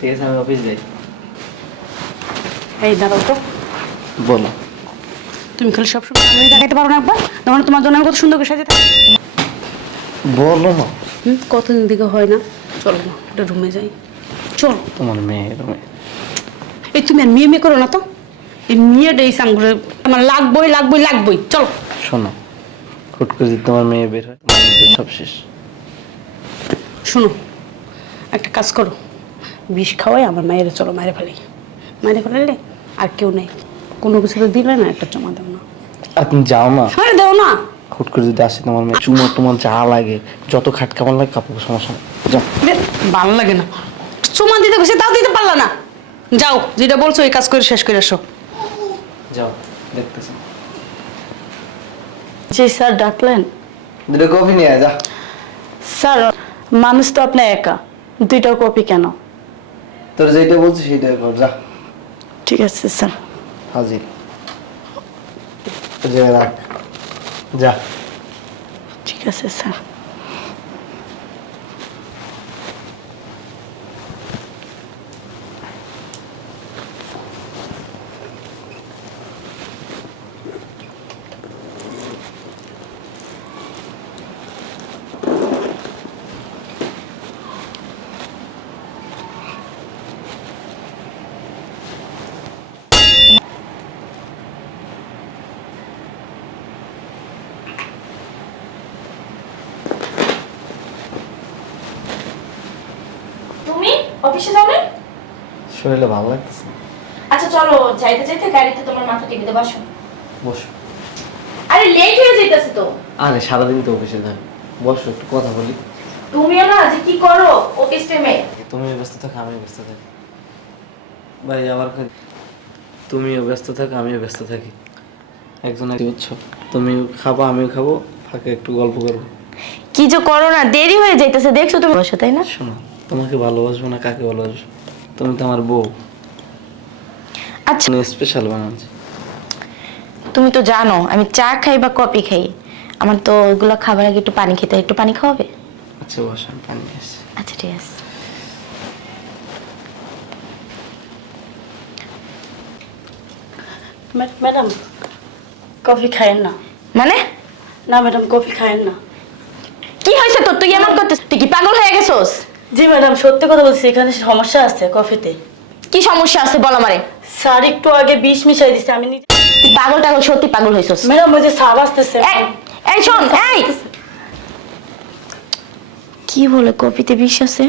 ঠিক আছে আমি অফিস যাই। এই দাঁড়াও তো। বলো। তুমি খালি সবসময় দেখাইতে পারো না একবার তখন তোমার জন্য আমি কত সুন্দর করে সাজে থাকি বলো। হুম কতদিন দিকে হয় না? চলো না একটা রুমে যাই। চলো। তোমার মেয়ে রুমে এই তুমি আর মেয়ে মেয়ে করো না তো। এই মেয়েটা এই সামগুলো আমার লাগবই লাগবই লাগবই। চলো। শোনো হুট করে যদি তোমার মেয়ে বের হয় তোমার মেয়েদের সব শেষ। শোনো একটা কাজ করো। বিষ খাওয়াই আমার মায়ের চলো মায়ের ফেলাই মায়ের ফেলাইলে আর কেউ নেই। কোনো কিছু তো দিলে না একটা জমা দাও না। আর তুমি যাও না। সরে দাও না। হুট করে যদি আসে তোমার মেয়ে চুমো তোমার যা লাগে যত খাট কেমন লাগে কাপড় সমস্যা যাও। ভালো লাগে না। চুমা দিতে গেছে তাও দিতে পারলা না। যাও যেটা বলছো এই কাজ করে শেষ করে আসো যাও দেখতেছি। জি স্যার ডাকলেন। দুটো কফি নিয়ে যা। স্যার মানুষ তো আপনি একা। দুইটা কপি কেন? তোর যেটা বলছিস সেটাই কর যা। ঠিক আছে স্যার। হাজির। যে রাখ। যা। ঠিক আছে স্যার তুমি অফিসে না শরীরে ভালো লাগতেছে আচ্ছা চলো যাইতে যাইতে গাড়িতে তোমার মাথা টিপে দেবো আসো। বসো। আরে লেট হয়ে যাইতেছে তো। আরে সারাদিন তো অফিসে থাকি। বসো একটু কথা বলি। তুমিও না যে কি করো অফিস টাইমে তুমি ব্যস্ত থাকো আমি ব্যস্ত থাকি। ভাই আবার কই- তুমিও ব্যস্ত থাকো আমিও ব্যস্ত থাকি। একজন এক বুঝছ? তুমি খাব আমিও খাব ফাঁকে একটু গল্প করব। কি যে করো না দেরি হয়ে যাইতেছে দেখছ তুমি বসে তাই না? শোনো তোমাকে ভালোবাসবো না কাকে ভালোবাসবো? তুমি তো আমার বউ। আচ্ছা। স্পেশাল বানাচ্ছি। তুমি তো জানো আমি চা খাই বা কফি খাই। আমার তো ওগুলো খাবার আগে একটু পানি খেতে একটু পানি খাওয়াবে? আচ্ছা বসো আমি পানি নিয়ে আচ্ছা ঠিক আছে। ম্যাডাম কফি খায়েন না। মানে? না ম্যাডাম কফি খায়েন না। কি হয়েছে তোর? তুই এমন করতে তুই কি পাগল হয়ে গেছোস? জি ম্যাডাম সত্যি কথা বলছি এখানে সমস্যা আছে কফিতে। কি সমস্যা আছে বল আমারে? স্যার একটু আগে বিষ মিশাই দিছে আমি নিজে তুই পাগল টাগল সত্যি পাগল হয়েছোস ম্যাডাম ওই যে সাব আসতেছে। এই, এই শোন এই! কি বলে কপিতে বিষ আছে?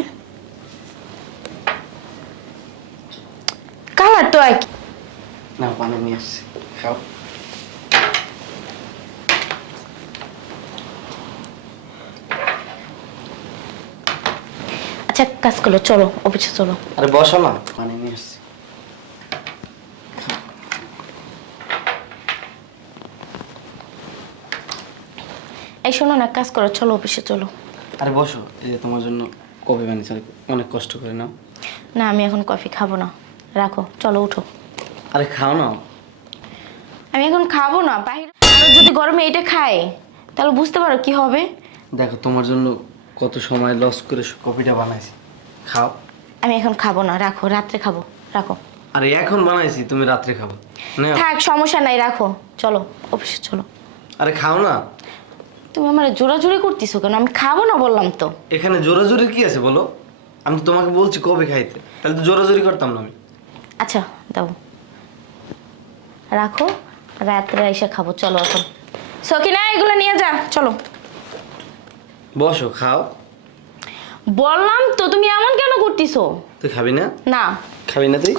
কালার তো এক না পানি নিয়ে আসছি খাও। আচ্ছা কাজ করল চলো অফিসে চলো। আরে বসো না। পানি নিয়ে আসছি। এই শোনো না কাজ করো চলো অফিসে চলো। আরে বসো এই যে তোমার জন্য কফি বানিয়েছি অনেক- অনেক কষ্ট করে নাও। না আমি এখন কফি খাব না। রাখো চলো উঠো। আরে খাও না। আমি এখন খাব না বাইরে আরও যদি গরমে এটা খাই তাহলে বুঝতে পারো কি হবে। দেখো তোমার জন্য কত সময় লস করে কফিটা বানাইছি। খাও। আমি এখন খাব না রাখো রাত্রে খাব রাখো। আরে এখন বানাইছি তুমি রাত্রে খাব। নাও। থাক সমস্যা নাই রাখো। চলো অফিসে চলো। আরে খাও না। তুমি আমার জোরাজুরি করতেছো কেন? আমি খাব না বললাম তো। এখানে জোরাজোরি কি আছে বলো? আমি তো তোমাকে বলছি কবে খাইতে। তাহলে তো জোরাজোরি করতাম না আমি। আচ্ছা দাও। রাখো রাত্রে এসে খাব। চলো এখন। সকিনা এগুলো নিয়ে যা। চলো। বসো খাও। বললাম তো তুমি এমন কেন করতেছো? তুই খাবি না? না। খাবি না তুই?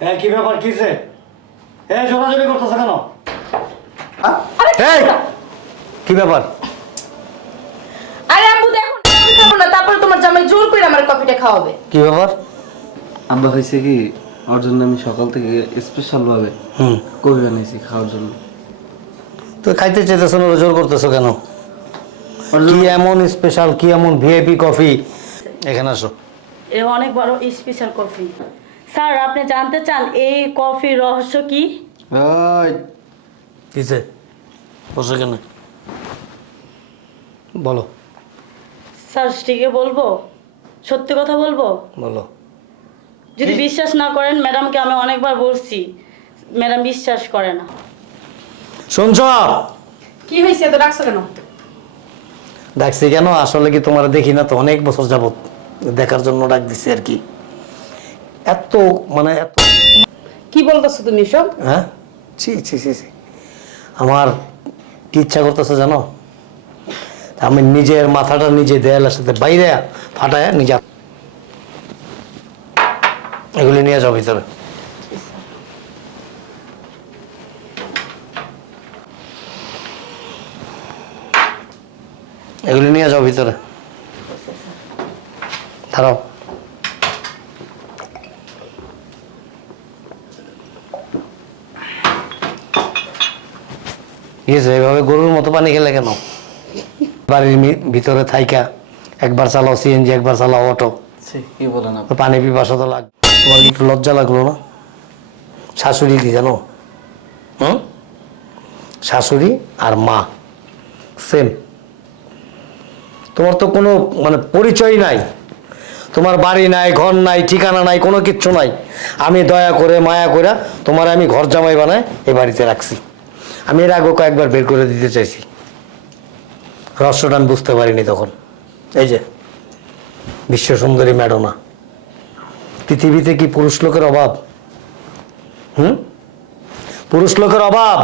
হ্যাঁ কি ব্যাপার কিসে এ জোরাজোরি করতেছে কেন? এই! কি ব্যাপার? আরে আব্বু দেখো আমি খাব না তারপরে তোমার জামাই জোর করে আমার কফিটা খাওয়াবে। কি ব্যাপার? আব্বা হয়েছে কি ওর জন্য আমি সকাল থেকে স্পেশাল ভাবে হুম। কফি বানাইছি খাওয়ার জন্য। তো খাইতে চাইতেছো না জোর করতেছো কেন? কি এমন স্পেশাল কি এমন ভিআইপি কফি এখানে আসো। এ অনেক বড় স্পেশাল কফি স্যার আপনি জানতে চান এই কফির রহস্য কি? কিসে? বসে কেন বলো। স্যার স্টিকে বলব? সত্যি কথা বলব? বলো। যদি বিশ্বাস না করেন ম্যাডামকে আমি অনেকবার বলছি। ম্যাডাম বিশ্বাস করে না। শুনছ? কি হয়েছে এত ডাকছো কেন? ডাকছি কেন? আসলে কি তোমার দেখি না তো অনেক বছর যাবত দেখার জন্য ডাক দিছি আর কি। এত মানে এত কি বলতেছো তুমি সব হ্যাঁ? ছি ছি ছি ছি। আমার কি ইচ্ছা করতেছে জানো? আমি নিজের মাথাটা নিজে দেয়ালের সাথে বাইরে ফাটায় নিজে এগুলি নিয়ে যাও ভিতরে। এগুলি নিয়ে যাও ভিতরে। দাঁড়াও। গেছে এভাবে গরুর মতো পানি খেলে কেন? বাড়ির ভিতরে থাইকা একবার চালাও সিএনজি একবার চালাও অটো কি বলেন পানি পিপাসা তো লাগবে। তোমার একটু লজ্জা লাগল না? শাশুড়ি কি জানো? হুম? শাশুড়ি আর মা সেম তোমার তো কোনো মানে পরিচয় নাই। তোমার বাড়ি নাই, ঘর নাই, ঠিকানা নাই, কোনো কিচ্ছু নাই। আমি দয়া করে, মায়া করে তোমার আমি ঘর জামাই বানায় এ বাড়িতে রাখছি। আমি এর আগে কয়েকবার বের করে দিতে চাইছি। রহস্যটা আমি বুঝতে পারিনি তখন। এই যে বিশ্ব সুন্দরী ম্যাডোনা পৃথিবীতে কি পুরুষ লোকের অভাব? হুম? পুরুষ লোকের অভাব?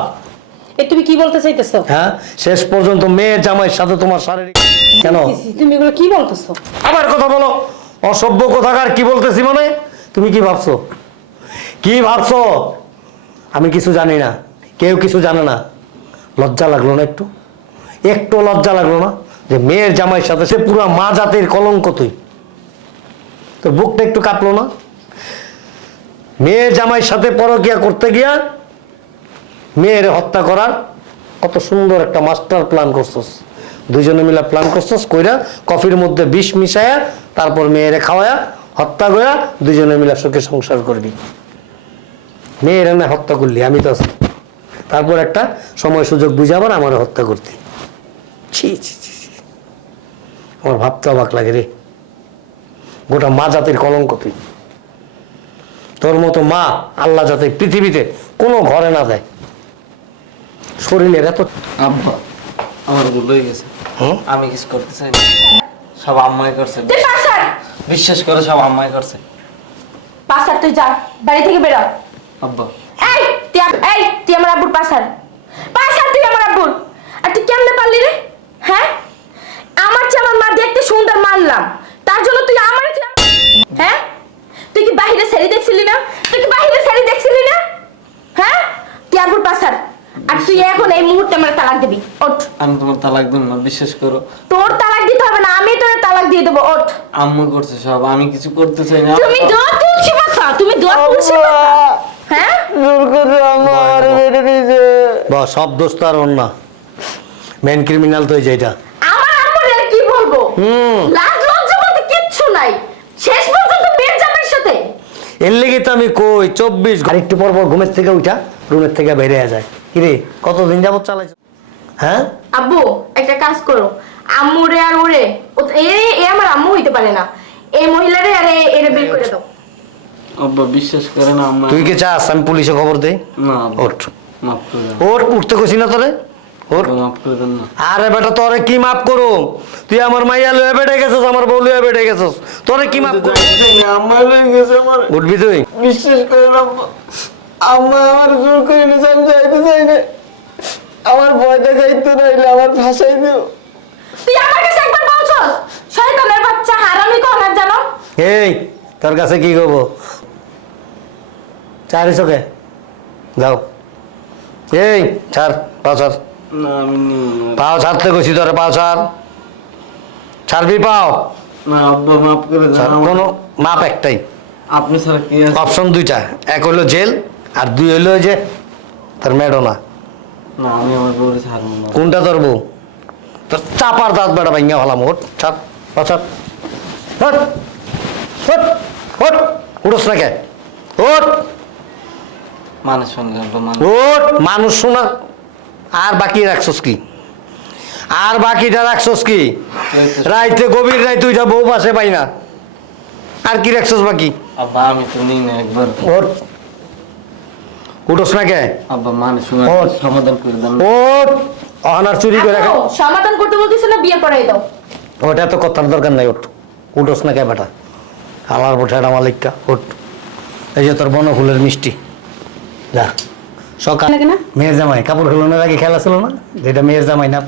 এ তুমি কি বলতে চাইতেছো? হ্যাঁ শেষ পর্যন্ত মেয়ের জামাইয়ের সাথে তোমার শারীরিক কেন? তুমি এগুলো কি বলতেছো? আবার কথা বলো। অসভ্য কোথাকার কি বলতেছি মানে? তুমি কি ভাবছ? কি ভাবছ? আমি কিছু জানি না। কেউ কিছু জানে না। লজ্জা লাগল না একটু? একটু লজ্জা লাগল না যে মেয়ের জামাইয়ের সাথে সে পুরো মা জাতির কলঙ্ক তুই। তোর বুকটা একটু কাঁপলো না? মেয়ের জামাইয়ের সাথে পরকিয়া করতে গিয়া মেয়ের হত্যা করার কত সুন্দর একটা মাস্টার প্ল্যান করছস। দুইজনে মিলে প্ল্যান করছস কইরা কফির মধ্যে বিষ মিশায়া, তারপর মেয়েরে খাওয়ায়া, হত্যা কইরা দুইজনে মিলে সুখে সংসার করবি। মেয়ের না হত্যা করলি, আমি তো। তারপর একটা সময় সুযোগ বুঝাবার আমার হত্যা করতি। ছি ছি ছি। আমার ভাবতে অবাক লাগে রে। গোটা মা জাতির কলঙ্ক তুই। তোর মতো মা আল্লাহ যাতে পৃথিবীতে কোনো ঘরে না দেয়। শরীরের এত আব্বা আমার ভুল হয়ে গেছে। আমি কিছু করতে চাই না। সব আম্মাই করছে। বিশ্বাস করে সব আম্মাই করছে। পাসার তুই যা বাড়ি থেকে বেরো। আব্বা। এই তুই এই তুই আমার আব্বুর পাসার পাসার তুই আমার আব্বুর। আর তুই কেমনে পারলি রে? হ্যাঁ? আমার চেয়ে আমার মা দেখতে সুন্দর মানলাম। তার জন্য তুই আমার তুই আমার- হ্যাঁ? তুই কি বাহিরে শাড়ি দেখছিলি না? তুই কি বাহিরে শাড়ি দেখছিলি না? হ্যাঁ? তুই আব্বুর পাসার আর তুই এখন এই মুহূর্তে আমার তালাক দিবি ওঠ। আমি তোমার তালাক দেব না বিশ্বাস করো। তোর তালাক দিতে হবে না আমি তোর তালাক দিয়ে দেবো ওঠ। আম্মু করছে সব আমি কিছু করতে চাই না। তুমি দোয়া পাতা তুমি দোয়া পাতা হ্যাঁ? বা সব দোষ তার না। মেন ক্রিমিনাল তো এই যে এটা। আমার আম্মুর কি বলব? হুম। লাজ লজ্জা বলতে কিচ্ছু নাই শেষ পর্যন্ত মেয়ের জামাইয়ের সাথে এর লেগে তো আমি কই চব্বিশ আর একটু পর পর ঘুমের থেকে উঠা রুমের থেকে বেরিয়ে যায়। কিরে কতদিন যাবত চালাইছো? হ্যাঁ? আব্বু একটা কাজ করো। আম্মুরে আর ওরে ও এ এ আমার আম্মু হইতে পারে না। এই মহিলারে আর এ- এরে বের করে দাও। আব্বা বিশ্বাস করে না আম্মা। তুই কি চাস আমি পুলিশে খবর দেই? না আব্বা। ওঠ। মাফ করে দেন ওর উঠতে কইছি না তোরে। ওর? মাফ করে দেন না। আরে বেটা তোরে কি মাপ করো তুই আমার মাইয়া লয়ে বেড়ে গেছিস আমার বউ লয়ে বেড়ে গেছিস। তোরে কি মাপ করো আম্মা হয়ে গেছে আমার। উঠবি তুই। বিশ্বাস করে না আম্মা আমার জোর করে নিছে আমি যাইতে চাই না। আমার ভয় দেখাইতো নাইলে আমার ভাষাই দিও। তুই আমার কাছে একবার বলছস? শয়তানের বাচ্চা হারামি কোন জানো? এই তোর কাছে কি করব? চারি চোখে যাও। এই ছাড় পাও ছাড় না আমি নিব না পাও ছাড়তে কইছি তোরে পাও ছাড়। ছাড়বি পাও? না আব্বা মাফ করে দেন কোনো মাপ একটাই। আপনি ছাড়া কি আছে? অপশন দুইটা এক হইল জেল আর দুই ওই যে তোর মেডোনা। না আমি আমার বউরে ছাড়বো না। কোনটা তোর বউ? তোর চাপার দাঁত বেড়া ভাঙ্গা হলাম ওট ছাড় পাও ছাড়। ওট ওট ওট উড়োস না কে? ওট মানে শুনলেন তো মানে ওট মানুষ শোনা। আর বাকি রাখছস কি? আর বাকিটা রাখছস কি? রাইতে গভীর রাইতে ওইটা বউ পাশে পাই না। আর কি রাখছস বাকি? আব্বা আমি তো নিই না একবার। ওর। উঠোস না কে? আব্বা মানে শুনে সমাধান করে দেন। ওর। অনার চুরি করে রাখা সমাধান করতে বলতেছে না বিয়ে করাই দাও। ওটা তো কথার দরকার নাই ওঠ। উঠোস না কে বেটা? আমার বোঠাটা মালিকটা ওঠ। এই যে তোর বনফুলের মিষ্টি। যা। সকাল মেয়ের জামাই কাপড় খুলানোর আগে খেলা ছিল না? যেটা মেয়ের জামাই না।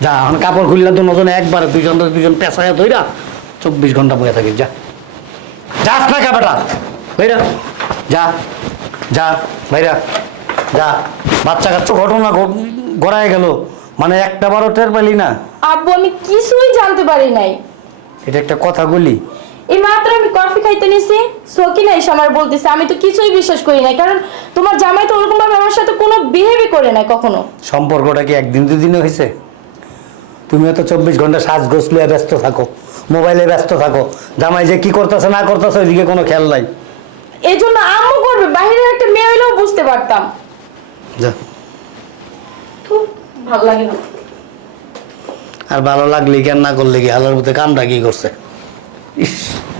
যা এখন কাপড় খুললে তো নজন একবার দুইজন দুইজন পেশায় ধইরা চব্বিশ ঘণ্টা বয়ে থাকিস যা। যাস না কাপড়া ভাইরা যা যা ভাইরা যা। বাচ্চা কাচ্চা ঘটনা ঘট- গড়ায় গেল। মানে একটা বারো টের পেলি না। আব্বু আমি কিছুই জানতে পারি নাই। এটা একটা কথা বলি এই মাত্র আমি কফি খাইতে নিছি। সকিনা এসে আমার বলতেছে আমি তো কিছুই বিশ্বাস করি নাই কারণ তোমার জামাই তো ওরকম ভাবে আমার সাথে কোনো বিহেভই করে নাই কখনো। সম্পর্কটা কি একদিন দুদিনে হয়েছে? তুমিও তো চব্বিশ ঘণ্টা সাজ লিয়ে ব্যস্ত থাকো মোবাইলে ব্যস্ত থাকো জামাই যে কি করতেছে না করতেছে ওইদিকে কোনো খেয়াল নাই। এই জন্য আম্মু করবে বাইরের একটা মেয়ে হইলেও বুঝতে পারতাম। যা। খুব ভালো লাগে না। আর ভালো লাগলে কি আর না করলে কি? আল্লাহর মধ্যে কামটা কি করছে? 意思。